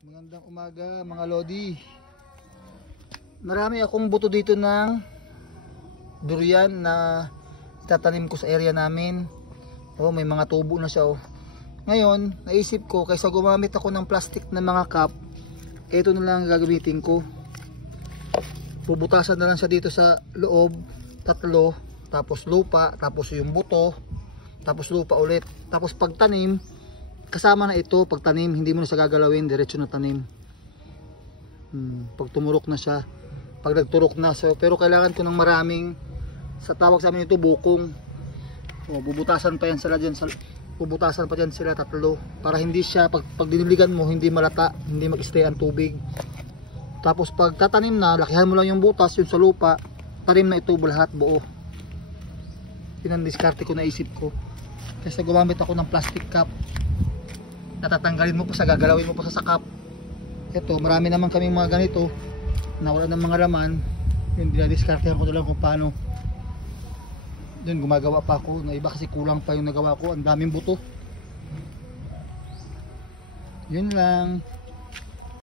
Magandang umaga mga lodi. Marami akong buto dito ng durian na itatanim ko sa area namin. Oh, may mga tubo na siya oh. Ngayon, naisip ko kaysa gumamit ako ng plastic na mga cup, ito na lang gagamitin ko. Bubutasan na lang siya dito sa loob, tatlo, tapos lupa, tapos yung buto, tapos lupa ulit. Tapos pagtanim, kasama na ito pagtanim, hindi mo na siya gagalawin, diretso na tanim. Pag tumurok na siya, pag nagturok na siya, pero kailangan ko ng maraming, sa tawag sa amin ito bukong. Bubutasan pa yan sila dyan, bubutasan pa dyan sila tatlo, para hindi siya, pag dinibligan mo, hindi malata, hindi mag-stay ang tubig. Tapos pag tatanim na, lakihan mo lang yung butas, yung sa lupa, tanim na ito lahat buo. Yun ang diskarte ko, naisip ko. Kasi gumamit ako ng plastic cup, natatanggalin mo pa sa, gagalawin mo pa sa cup. Ito, marami naman kaming mga ganito na wala ng mga laman. Yun, dinadiskartehan ko na lang kung paano. Doon gumagawa pa ako na iba kasi kulang pa yung nagawa ko, ang daming buto. Yun lang.